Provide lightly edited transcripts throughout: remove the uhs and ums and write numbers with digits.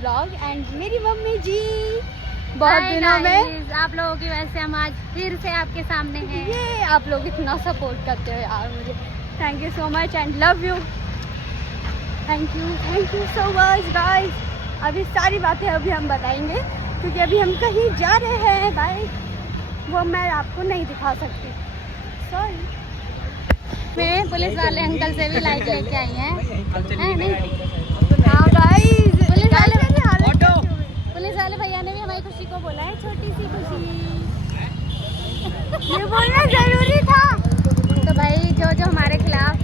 Vlog and मेरी mummy जी बहुत दिनों में आप लोगों की वजह से हम आज फिर से आपके सामने हैं। ये आप लोग इतना सपोर्ट करते हो यार मुझे, thank you so much and love you, thank you so much guys. अभी सारी बातें अभी हम बताएंगे क्योंकि अभी हम कहीं जा रहे हैं भाई, वो मैं आपको नहीं दिखा सकती, सॉरी। मैं पुलिस वाले अंकल से भी लाइट लेके आई हैं, हाँ गाइस, पुलिस वाले भैया ने भी हमारी खुशी को बोला है छोटी सी खुशी। ये बोलना जरूरी था। तो भाई जो हमारे खिलाफ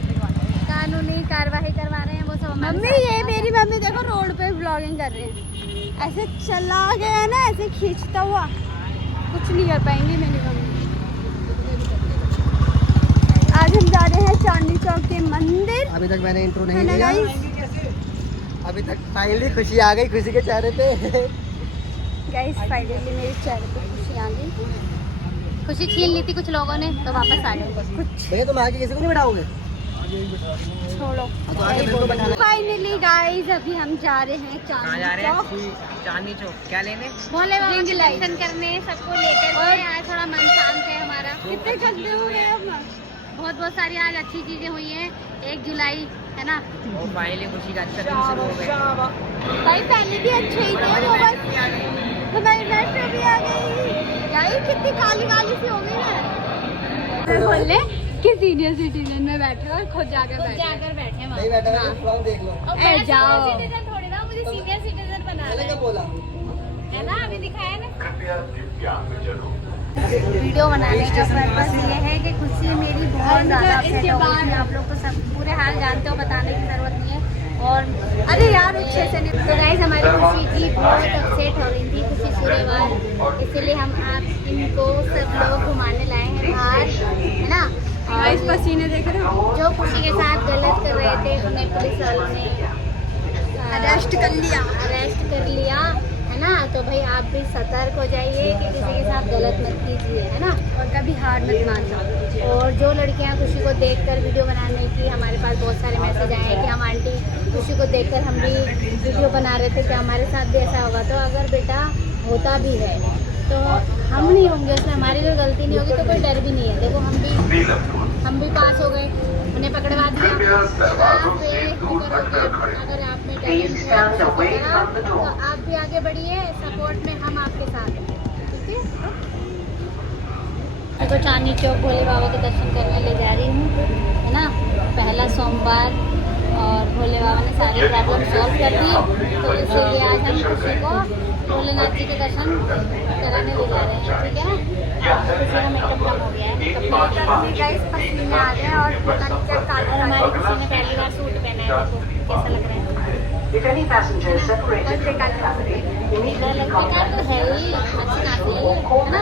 कानूनी कार्रवाई करवा रहे हैं वो सब मम्मी, ये मेरी मम्मी देखो रोड पे ब्लॉगिंग कर रहे हैं, ऐसे चला गया ना, ऐसे खींचता हुआ कुछ नहीं कर पाएंगी मेरी मम्मी। आज हम जा रहे हैं चांदनी चौक के मंदिर। अभी तक मैंने इंट्रो नहीं दिया, अभी तक फाइनली खुशी आ गई खुशी के चेहरे पे। गाइस फाइनली मेरे चेहरे पे खुशी आ गई। खुशी छीन ली थी कुछ लोगों ने तो वापस आ गए कुछ भैया तुम आगे किसी को नहीं बिठाओगे? छोड़ो। फाइनली गाइस अभी हम जा रहे हैं चांदनी चौक। क्या लेने? भोले बाबा के दर्शन करने, सबको लेकर के आज थोड़ा मन शांत है हमारा। कितने गंदे हो गए हम। बहुत सारी आज अच्छी चीजें हुई हैं। 1 जुलाई है ना, वो फाइनली खुशी का अच्छा दिन शुरू हो गया। भाई पहले भी अच्छे ही थे वो, बस हमारी मेट्रो भी आ गई। गाइस कितनी काली सी हो गई है। बोल ले कि सीनियर सिटीजन में बैठे और खुद जाकर बैठे नहीं बैठा है, फ्रॉम देख लो। ए जाओ, सिटीजन थोड़ी ना, मुझे सीनियर सिटीजन बना मैंने क्या बोला? है ना, अभी दिखाया ना। वीडियो बनाने का पर्पस ये है कि खुशी मेरी बहुत ज़्यादा अपसेट हो गई थी। आप लोग तो सब पूरे हाल जानते हो, बताने की ज़रूरत नहीं है। और अरे यार अच्छे से नहीं। तो गाइस हमारी खुशी जी बहुत अपसेट हो रही थी, खुशी सूर्यवाल, इसीलिए हम आप इनको सब लोग घुमाने लाए हैं बाहर, है ना। गाइस पसीने देख रहे हो, जो खुशी के साथ गलत कर रहे थे उन्हें पुलिस वालों ने अरेस्ट कर लिया है ना। तो भाई आप भी सतर्क हो जाइए कि किसी के साथ गलत मत कीजिए, है ना, और कभी हार मत मानना। और जो लड़कियां खुशी को देखकर वीडियो बनाने की, हमारे पास बहुत सारे मैसेज आए हैं कि हम आंटी खुशी को देखकर हम भी वीडियो बना रहे थे, कि हमारे साथ भी ऐसा होगा। तो अगर बेटा होता भी है तो हम नहीं होंगे उसमें, हमारी कोई गलती नहीं होगी तो कोई डर भी नहीं है। देखो हम भी पास हो गए, उन्हें पकड़वा दिया। अगर आप में टैलेंट है तो आप भी आगे बढ़िए, सपोर्ट में हम आपके साथ हैं, ठीक है। तो चांदनी चौक भोले बाबा के दर्शन करने ले जा रही हूँ, है ना, पहला सोमवार, और भोले बाबा ने सारी प्रॉब्लम सॉल्व कर दी। तो इसीलिए आज हम खुशी को भोलेनाथ जी के दर्शन कराने ले जा रहे हैं, ठीक है ना। खुशी का मेकअप कम हो गया है, गाइस पसीने आ गए और पता नहीं क्या और हमारी खुशी ने पहली बार सूट पहना है, देखो कैसा लग रहा है। If any passenger separated तो है ही अच्छी नाचनी है ना।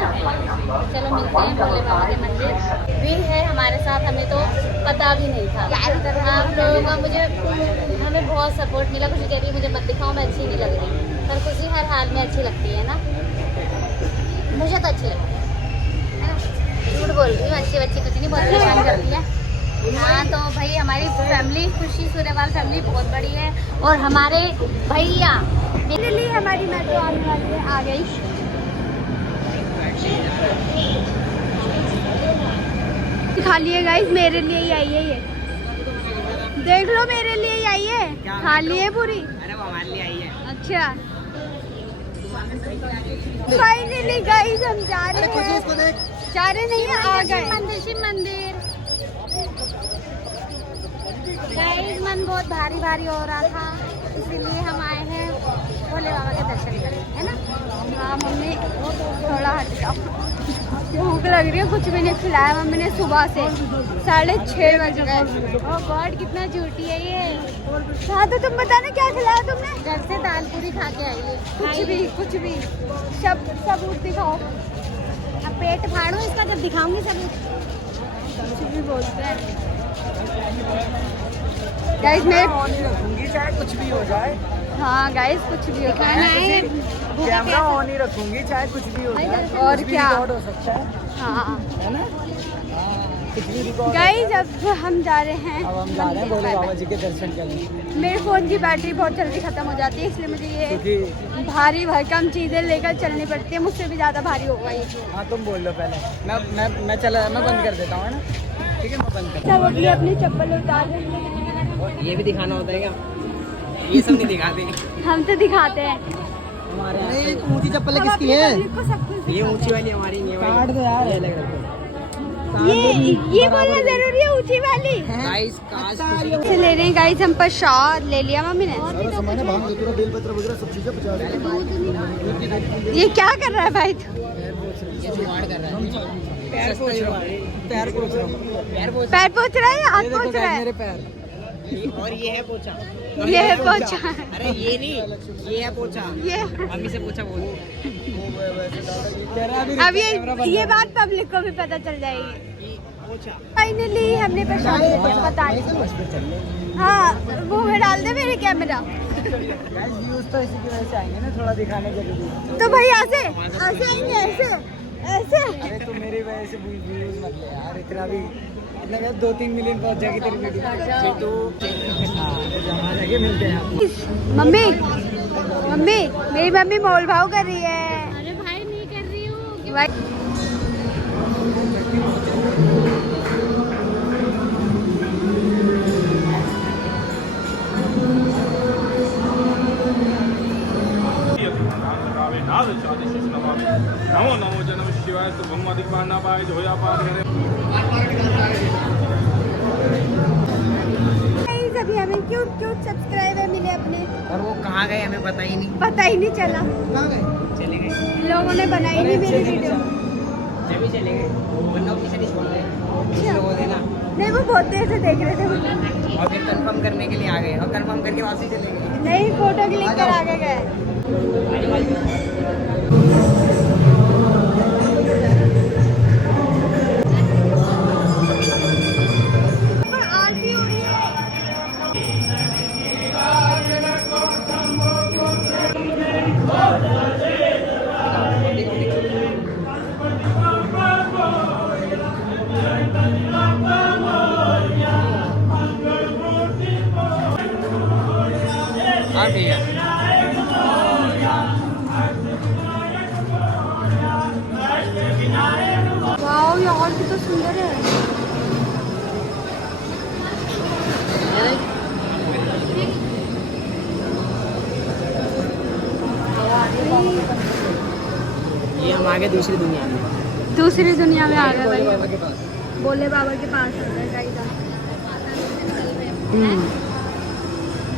चलो मिलते हैं भोले बाबा के मंदिर भी है हमारे साथ, हमें तो पता भी नहीं था। आप लोगों का हमें बहुत सपोर्ट मिला। खुशी कह रही है मुझे मत दिखाओ, मैं अच्छी नहीं लग रही, पर खुशी हर हाल में अच्छी लगती है ना, मुझे तो अच्छी लगती है ना, झूठ बोल रही हूँ, अच्छी बच्ची कुछ नहीं, बहुत परेशान करती है। हाँ तो भाई हमारी फैमिली खुशी सूर्यवाल फैमिली बहुत बड़ी है, और हमारे भैया फाइनली हमारी मेट्रो आने वाली है, आ गई। खा लिए गाइस, मेरे लिए ही आई है ये, देख लो मेरे लिए ही आई है, खा लिए पूरी। अरे वो हमारे लिए आई है। अच्छा फाइनली गाइस हम जा रहे हैं, जा रहे नहीं है, आ गए शिव मंदिर। गाइस मन बहुत भारी हो रहा था, इसीलिए हम आए हैं भोले बाबा के दर्शन करने, है ना। हाँ मम्मी थोड़ा हट जाओ, भूख लग रही है, कुछ भी नहीं खिलाया मम्मी ने सुबह से, 6:30 बजे गए। ओह गॉड कितना झूठी है ये। हाँ तो तुम बताना क्या खिलाया तुमने? घर से दाल पूरी खा के आई है, कुछ भी सबूत दिखाओ। अब पेट फाड़ो इसका जब दिखाऊंगी सबूत। कुछ भी बोलते हैं गाइस, मैं रखूंगी चाहे कुछ भी हो जाए, हाँ गाइस कुछ भी होता है। कैमरा ऑन ही रखूंगी चाहे कुछ भी हो जाए। और कुछ भी क्या? रिकॉर्ड हो सकता है हाँ है ना? कुछ भी रिकॉर्ड। गाइस अब हम जा रहे हैं अब हम जा रहे हैं भोले मंदिर। बाबा जी के दर्शन करने, मेरे फ़ोन की बैटरी बहुत जल्दी ख़त्म हो जाती है, इसलिए मुझे ये क्योंकि भारी भरकम चीज़ें लेकर चलनी पड़ती है। मुझसे भी ज़्यादा भारी होगा ये। हाँ तुम बोल लो पहले, मैं बंद कर देता हूँ, है ना? ठीक है, मैं बंद कर सब अपनी अपनी चप्पल उतार रहे हैं। ये भी दिखाना होता है क्या? ये सब नहीं दिखाते हम तो दिखाते हैं। हमारे यहाँ। नहीं, ऊंची चप्पल हम किसकी अपनी है? पब्लिक को सब कुछ ये ऊंची वाली हमारी नहीं है। काट दो यार। ये बोलना जरूरी है, ऊंची वाली गाइस काश से ले रहे हैं। गाइस हम प्रसाद ले लिया मम्मी ने। ये क्या कर रहा है भाई तू? पैर पोछ रहा हूँ। पैर पोछ रहा है या हाथ पोछ रहा है? मेरे पैर। और ये है पोछा। ये है पोछा। अरे ये नहीं, ये है पोछा। ये मम्मी से पोछा बोल। अब ये बात पब्लिक को भी पता चल जाएगी। फाइनली हमने प्रसाद बता दिया। हाँ वो में डाल दे मेरे कैमरा। व्यूज तो इसी की वजह से आएंगे ना, थोड़ा दिखाने के लिए। तो भाई ऐसे आएंगे, ऐसे अरे तो मेरी वजह से व्यूज मत ले यार, इतना भी मतलब 2-3 मिलियन पहुंच जाएगी तेरी वीडियो। फिर तो जमा लगे मिलते हैं। मम्मी मेरी मम्मी मोल भाव कर रही है। अरे भाई नहीं कर रही हूँ। भाई नमो नमो जनम शिवाय शुभम अधिपाना पाए जोया पार करे। गाइस अभी हमें क्यूट सब्सक्राइबर मिले अपने। और वो कहाँ गए हमें पता ही नहीं चला। कहाँ गए? चले गए। लोगों ने बनाई नहीं मेरी वीडियो। जब भी चले गए वरना पीछे नहीं छोड़ रहे वो देना। नहीं वो बहुत देर से देख रहे थे मुझे। और फिर कंफर्म करने के लिए आ गए और कंफर्म करके वापस चले गए। नहीं फोटो क्लिक कर आगे गए। आरती हो रही है। हाँ ठीक है। वाओ ये और भी तो सुंदर है। ये हम आगे दूसरी दुनिया में। दूसरी दुनिया में आ गए भोले भाई। बाबा के पास। भोले बाबा के पास हो गए गाइस।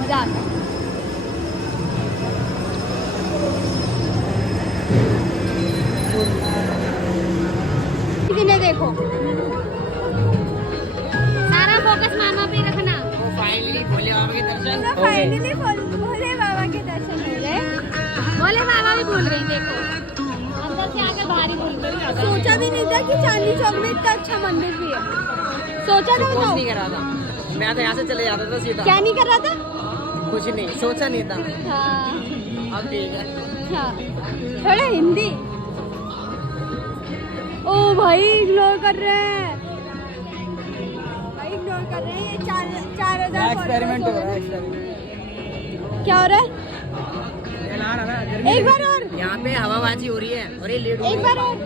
मजा आता है। देखो सारा फोकस मामा पे रखना। तो फाइनली भोले बाबा के दर्शन तो फाइनली भोले बाबा के दर्शन हो गए। बोले मामा भी भूल गई, देखो अंदर से आकर भारी भूल गई। सोचा भी नहीं था कि चांदनी चौक में इतना अच्छा मंदिर भी है। सोचा था कुछ बताओ। नहीं कर रहा था, मैं तो यहाँ से चले जाता था सीधा। क्या नहीं कर रहा था? कुछ नहीं सोचा नहीं था। हाँ अब ठीक है। हाँ थोड़ा हिंदी। ओ भाई इग्नोर कर रहे हैं, भाई इग्नोर कर रहे हैं। ये 4,000 एक्सपेरिमेंट हो रहा है। एक्सपेरिमेंट क्या हो रहा है? चला रहा ना गर्मी एक लग बार रही है। और, यहाँ पे हवाबाजी हो रही है और ये लेट हो एक गई। बार और।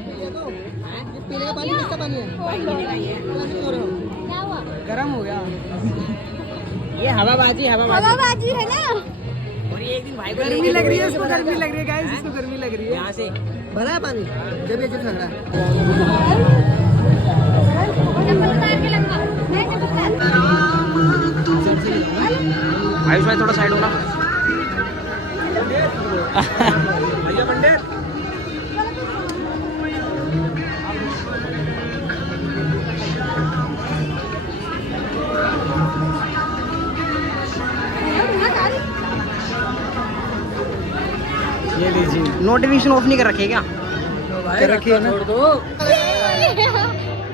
पीने का पानी किसका पानी है? भाई पीने का ही है। क्या हुआ? गर्म हो गया। ये हवाबाजी हवाबाजी है ना। और ये एक दिन भाई को गर्मी लग रही है, इसको गर्मी लग रही है गाइस, इसको गर्मी लग रही है। यहाँ से भरा है पानी, जब ये जब लग रहा है। चप्पल उतार के लगवा। नहीं चप्पल उतार। आयुष भाई थोड़ा साइड होना। भैया पंडित ये लीजिए। नोटिफिकेशन ऑफ नहीं कर रखे क्या? कर रखी है ना। छोड़ दो।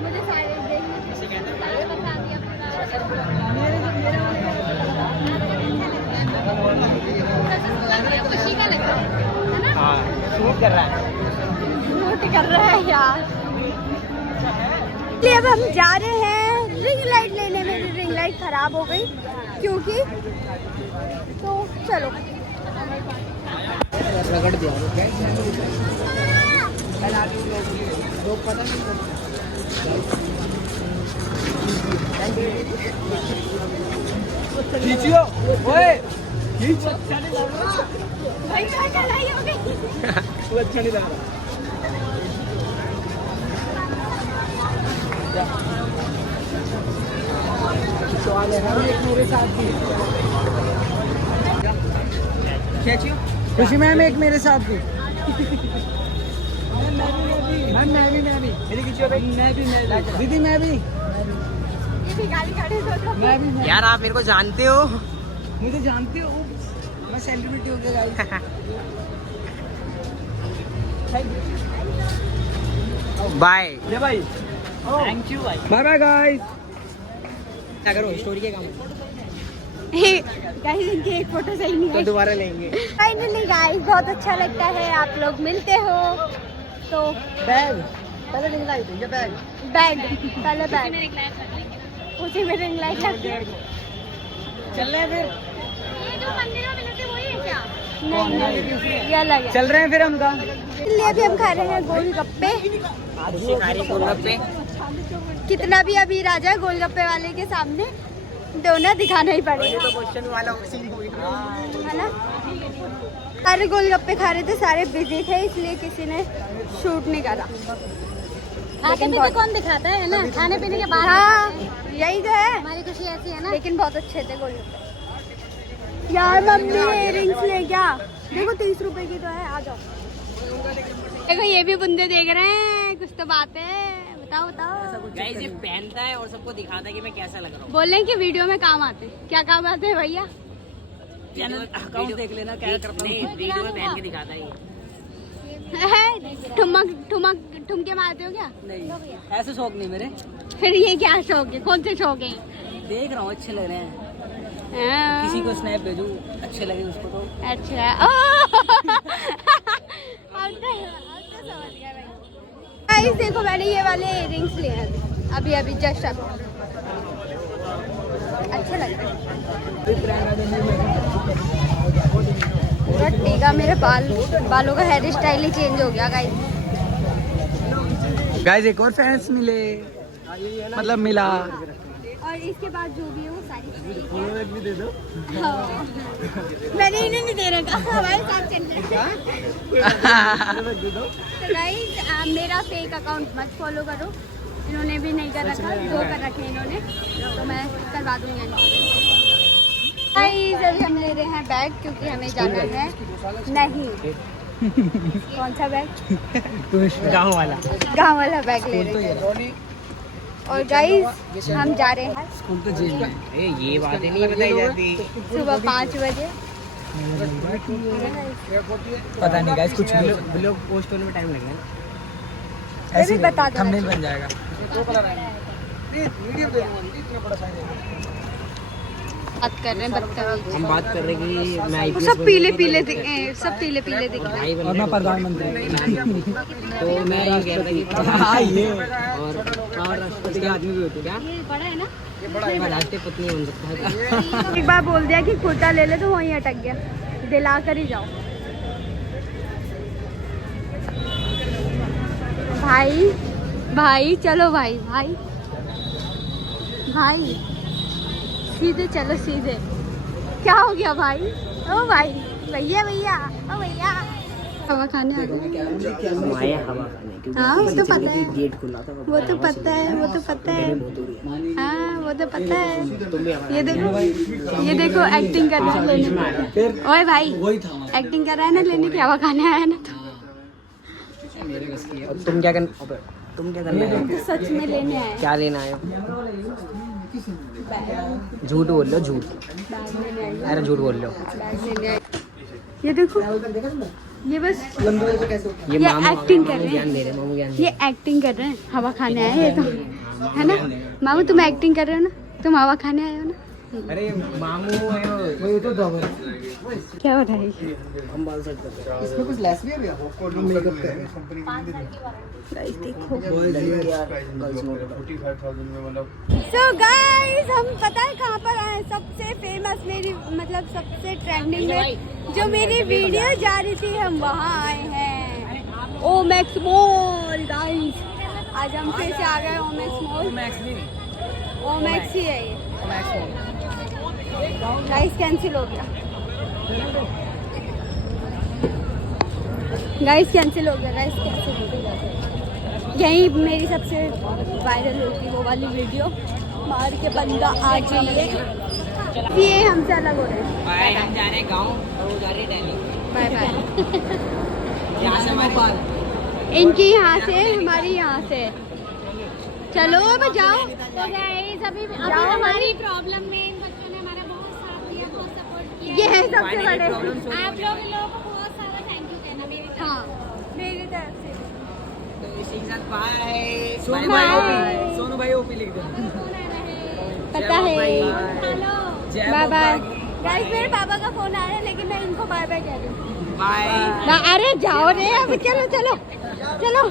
मुझे सारे बता दिया पूरा। कर रहा है। नोट कर रहा है यार। इसलिए अब हम जा रहे हैं रिंग लाइट लेने। मेरी रिंग लाइट खराब हो गई क्योंकि, तो चलो रगड़ दिया खींचियो ओए खींच। भाई क्या चलाई हो गई। तू अच्छा नहीं लग रहा। एक मेरे साथ भी खुशी मैम, एक मेरे साथ भी। मैम मैं भी मेरी खींचियो भाई। मैं भी दीदी मैं भी। ये भी गाली काटे तो मैं भी यार आप मेरे को जानते हो। मुझे जानते हो, मैं सेलिब्रिटी हो गया गाइस। बाय ले भाई, थैंक यू भाई, बाय बाय गाइस। क्या करो स्टोरी के काम गाइस इनकी एक फोटो सही नहीं तो है। दोबारा लेंगे। फाइनली गाइस बहुत अच्छा लगता है आप लोग मिलते हो तो। बैग पहले रिंग लाइट ये बैग बैग पहले बैग उसी में रिंग लाइट लगती है। चल रहे हैं फिर। ये जो मंदिर में मिलते वही है क्या? नहीं ये अलग है। चल रहे हैं फिर हम कहाँ? इसलिए अभी हम खा रहे हैं गोलगप्पे। गोलगप्पे कितना भी अभी राजा है गोलगप्पे वाले के सामने दोनों दिखाना ही पड़ेगा, तो क्वेश्चन वाला सीन हो गया। है ना। सारे गोलगप्पे खा रहे थे, सारे बिजी थे इसलिए किसी ने शूट नहीं करा। खाते पीते कौन दिखाता है ना, खाने पीने के बाद हाँ यही तो है, हमारी खुशी ऐसी है ना। लेकिन बहुत अच्छे थे गोलगप्पे। यार मम्मी इयररिंग्स ले क्या? देखो 30 रुपए की तो है, आ जाओ। देखो ये भी बंदे देख रहे हैं, कुछ तो बात है। बताओ बताओ। गाइस ये पहनता है और सबको दिखाता है कि मैं कैसा लग रहा हूँ। बोल रहे हैं कि वीडियो में काम आते। क्या काम आते हैं भैया? अकाउंट देख लेना क्या करता हूँ। नहीं वीडियो में पहन के दिखाता है ये। ठुमके मारते हो क्या? नहीं ऐसे शौक नहीं मेरे। फिर ये क्या शौक है? कौन से शौक है? देख रहा हूँ अच्छे लग रहे हैं, हाँ। किसी को स्नैप भेजूं अच्छे लगे उसको तो। अच्छा अब तो समझ गया भाई। गाइस देखो मैंने ये वाले इयररिंग्स लिए हैं अभी अभी जस्ट अभी, अच्छे लग रहे हैं। पूरा टीका मेरे बालों का हेयर स्टाइल ही चेंज हो गया गाइस। गाइस एक और फैंस मिले, मतलब मिला। और इसके बाद जो भी है वो सारी फॉलोअर भी दे दो। हाँ। मैंने इन्हें नहीं दे रखा, हमारे साथ चल रहे तो गाइस मेरा फेक अकाउंट मत फॉलो करो, इन्होंने भी नहीं कर रखा, दो कर रखे इन्होंने, तो मैं करवा दूंगी इनको। गाइस अभी हम ले रहे हैं बैग क्योंकि हमें जाना है। नहीं कौन सा बैग? गाँव वाला बैग ले रहे हैं। और गाइस हम जा रहे हैं स्कूल तो जेल में। ये बातें नहीं बताई जाती। सुबह 5 बजे। पता नहीं गाइस कुछ भी ब्लॉग पोस्ट होने में टाइम लगेगा। ये भी बता दो। थंबनेल बन जाएगा। बात कर रहे हैं बदतमीज। हम बात कर रहे हैं कि मैं वो सब पीले पीले दिख रहे हैं, सब पीले पीले दिख रहे हैं। भाई और मैं प्रधानमंत्री। तो मैं ये कह रहा था कि हाँ ये और राष्ट्रपति के आदमी भी होते क्या? ये बड़ा है ना। मैं राष्ट्रपति बन सकता है। एक बार बोल दिया कि कुर्ता ले ले तो वहीं अटक गया, दिला कर ही जाओ। भाई भाई चलो भाई भाई भाई सीधे चलो सीधे। क्या हो गया भाई? ओ भाई भैया भैया ओ भैया हवा खाने आ गए। माया हवा खाने क्योंकि हाँ वो तो पता है, गेट खुला था। वो तो पता है, वो तो पता है। हाँ वो तो पता है। ये देखो एक्टिंग कर रहा है लेने की। ओए भाई एक्टिंग कर रहा है ना लेने की, हवा खाने आया ना तो। तुम क्या करना है? सच में लेने आए। क्या लेना है? झूठ बोल लो, झूठ। अरे झूठ बोल लो। बैग लेने आए। ये देखो ये बस ये ये मामू एक्टिंग कर रहे ज्ञान हैं, दे रहे हैं, मामू ज्ञान दे ये एक्टिंग कर रहे हैं। हवा खाने आए ये तो, है ना मामू? तुम एक्टिंग कर रहे हो ना, तुम हवा खाने आए हो ना। अरे मामू है वो तो दबा क्या हो रहा है? हम बाल सेट करते हैं इसमें कुछ लेस भी है भैया हम मेकअप कर रहे हैं गाइस देखो। बॉयज हियर सो गाइस हम पता है कहाँ पर आए हैं? सबसे फेमस मेरी मतलब सबसे ट्रेंडिंग में जो मेरी वीडियो जा रही थी हम वहाँ आए हैं। Omaxe mall guys. आज हम फिर से आ गए ओमैक्स मॉल। ओमैक्स ही है ये गाइस। कैंसिल हो गया गाइस, कैंसिल हो गया गाइस, कैंसिल हो गया। यही मेरी सबसे वायरल हुई थी वो वाली वीडियो, मार के बंदा आ जाइए। ये हमसे अलग हो रहे हैं। बाय, हम जा रहे हैं गाँव और वो जा रहे हैं दिल्ली। Bye bye. यहाँ से भोपाल। इनकी यहाँ से हमारी यहाँ से। चलो अब जाओ। तो गाइस अभी जाओ हमारी प्रॉब्लम में इन बच्चों ने हमारा बहुत साथ दिया, बहुत सपोर्ट किया। ये है सबसे बड़े। आप लोगों को बहुत सारा थैंक यू कहना मेरी तरफ हाँ मेरी तरफ से। तो इसी के साथ बाय। सोनू Bye. भाई ओपी, सोनू भाई ओपी लिख दो। पता है। Hello bye bye guys. मेरे पापा का फोन आ रहा है लेकिन मैं इनको बाय बाय कह रही हूँ। बाय। अरे जाओ रे अब। चलो चलो चलो।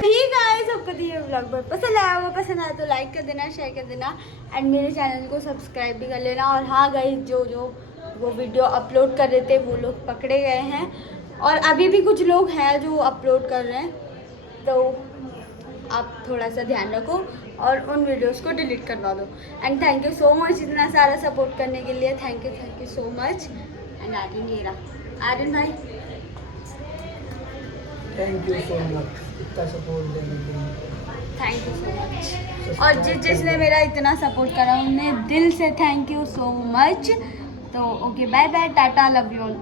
ठीक गाइस, आपको तो ये व्लॉग बहुत पसंद आया वो पसंद आया तो लाइक कर देना, शेयर कर देना एंड मेरे चैनल को सब्सक्राइब भी कर लेना। और हाँ गाइस, जो वो वीडियो अपलोड कर रहे थे वो लोग पकड़े गए हैं और अभी भी कुछ लोग हैं जो अपलोड कर रहे हैं, तो आप थोड़ा सा ध्यान रखो और उन वीडियोस को डिलीट करवा दो। And thank you so much इतना सारा सपोर्ट करने के लिए। Thank you so much. And Aryan ये रहा, आर्यन भाई थैंक यू सो मच इतना सपोर्ट देने के लिए। Thank you so much. और जिसने मेरा इतना सपोर्ट करा उन्हें दिल से थैंक यू सो मच। तो okay bye bye, tata, love you all.